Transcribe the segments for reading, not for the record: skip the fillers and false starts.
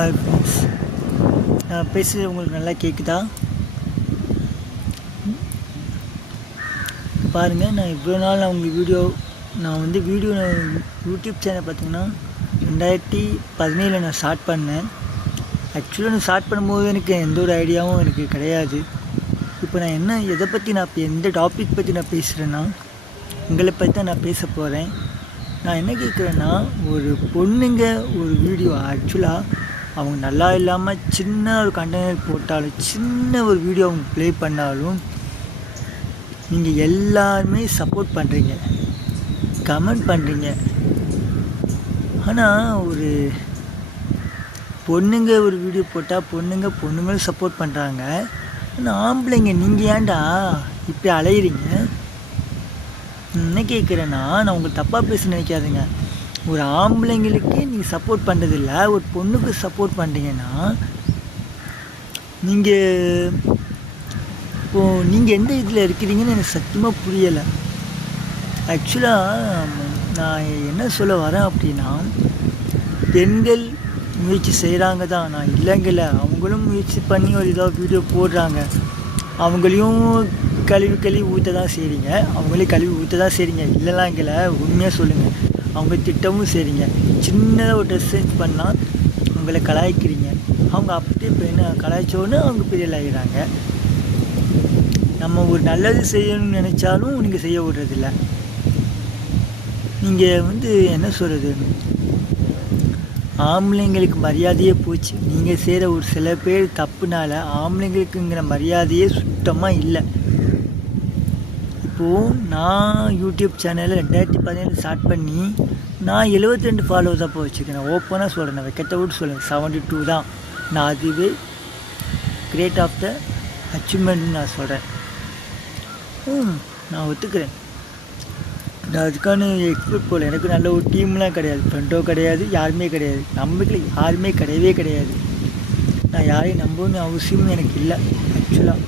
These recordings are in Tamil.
ஹாய் ஃப்ரெண்ட்ஸ், நான் பேசுகிறது உங்களுக்கு நல்லா கேட்குதா? பாருங்கள், நான் இவ்வளோ நாள் நான் வந்து யூடியூப் சேனல் பார்த்திங்கன்னா 2017 நான் ஸ்டார்ட் பண்ணேன். ஆக்சுவலாக நான் ஸ்டார்ட் பண்ணும்போது எனக்கு எந்த ஒரு ஐடியாவும் எனக்கு கிடையாது. இப்போ நான் எந்த டாபிக் பற்றி நான் பேசுகிறேன்னா, உங்களை பற்றி தான் நான் பேச போகிறேன். நான் என்ன கேட்குறேன்னா, ஒரு பொண்ணுங்க ஒரு வீடியோ ஆக்சுவலாக அவங்க நல்லா இல்லாமல் சின்ன ஒரு கண்டென்ட் போட்டாலும், சின்ன ஒரு வீடியோ அவங்க ப்ளே பண்ணாலும் நீங்கள் எல்லாருமே சப்போர்ட் பண்ணுறீங்க, கமெண்ட் பண்ணுறீங்க. ஆனால் ஒரு பொண்ணுங்க ஒரு வீடியோ போட்டால் பொண்ணுங்களும் சப்போர்ட் பண்ணுறாங்க. ஆனால் ஆம்பளைங்க நீங்கள் ஏன்டா இப்படி அலையிறீங்க? என்ன கேட்குறேன்னா, நான் உங்களுக்கு தப்பாக பேச நினைக்காதுங்க. ஒரு ஆம்பளைங்களுக்கு நீங்கள் சப்போர்ட் பண்ணுறதில்ல, ஒரு பொண்ணுக்கு சப்போர்ட் பண்ணுறீங்கன்னா நீங்கள் எந்த இதில் இருக்கிறீங்கன்னு எனக்கு சத்தியமாக புரியலை. ஆக்சுவலாக நான் என்ன சொல்ல வரேன் அப்படின்னா, பெண்கள் முயற்சி செய்கிறாங்க தான், நான் இல்லைங்கல்ல. அவங்களும் முயற்சி பண்ணி ஒரு ஏதாவது வீடியோ போடுறாங்க. அவங்களையும் கழுவி ஊற்ற தான் செய்கிறீங்க, இல்லைலாங்கில்ல. உண்மையாக சொல்லுங்கள், அவங்க திட்டமும் செய்கிறீங்க. சின்னதாக ஒரு ட்ரெஸ் பண்ணால் அவங்கள கலாய்க்கிறீங்க. அவங்க அப்படியே என்ன கலாய்ச்சோன்னு அவங்க பெரிய ஆகிறாங்க. நம்ம ஒரு நல்லது செய்யணும்னு நினச்சாலும் நீங்கள் செய்ய விடுறதில்ல. நீங்கள் என்ன சொல்கிறது, ஆம்பளைங்களுக்கு மரியாதையே போச்சு. நீங்கள் செய்கிற ஒரு சில பேர் தப்புனால ஆம்பளைங்களுக்குங்கிற மரியாதையே சுத்தமாக இல்லை. இப்போது நான் யூடியூப் சேனலில் 2017 ஸ்டார்ட் பண்ணி நான் 72 ஃபாலோவர்ஸ் அப்போ வச்சுருக்கேன். ஓப்பனாக சொல்கிறேன், நான் வைக்கத்தை விட்டு சொல்கிறேன், 72 தான். நான் அதுவே கிரேட் ஆஃப் த அச்சீவ்மெண்ட்னு நான் சொல்கிறேன். நான் ஒத்துக்கிறேன். நான் அதுக்கான எக்ஸ்பெக்ட் போகல. எனக்கு நல்ல ஒரு டீம்லாம் கிடையாது, ஃப்ரெண்டோ கிடையாது, யாருமே கிடையாது. நம்பிக்கை யாருமே கிடையாது. நான் யாரையும் நம்பணும்னு அவசியமும் எனக்கு இல்லை. ஆக்சுவலாக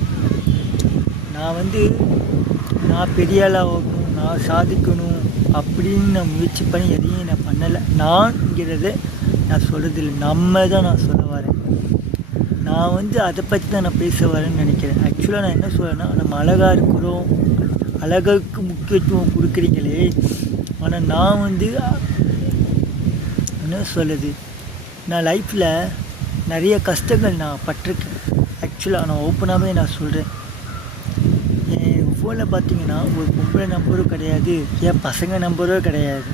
நான் பெரிய ஆளாகணும், நான் சாதிக்கணும் அப்படின்னு நான் முயற்சி பண்ணி எதையும் நான் பண்ணலை. நான்ங்கிறத நான் சொல்கிறதில்லை, நம்ம தான் நான் சொல்ல வரேன். நான் அதை பற்றி தான் நான் பேச வரேன்னு நினைக்கிறேன். ஆக்சுவலாக நான் என்ன சொல்கிறேன்னா, நம்ம அழகாக இருக்கிறோம், அழகுக்கு முக்கியத்துவம் கொடுக்குறீங்களே. ஆனால் நான் என்ன சொல்லுது, நான் லைஃப்பில் நிறைய கஷ்டங்கள் நான் பட்டிருக்கேன். ஆக்சுவலாக நான் ஓப்பனாகவே நான் சொல்கிறேன். என் ஃபோனில் பார்த்தீங்கன்னா ஒரு பொம்பளை நம்பரும் கிடையாது, என் பசங்க நம்பரும் கிடையாது.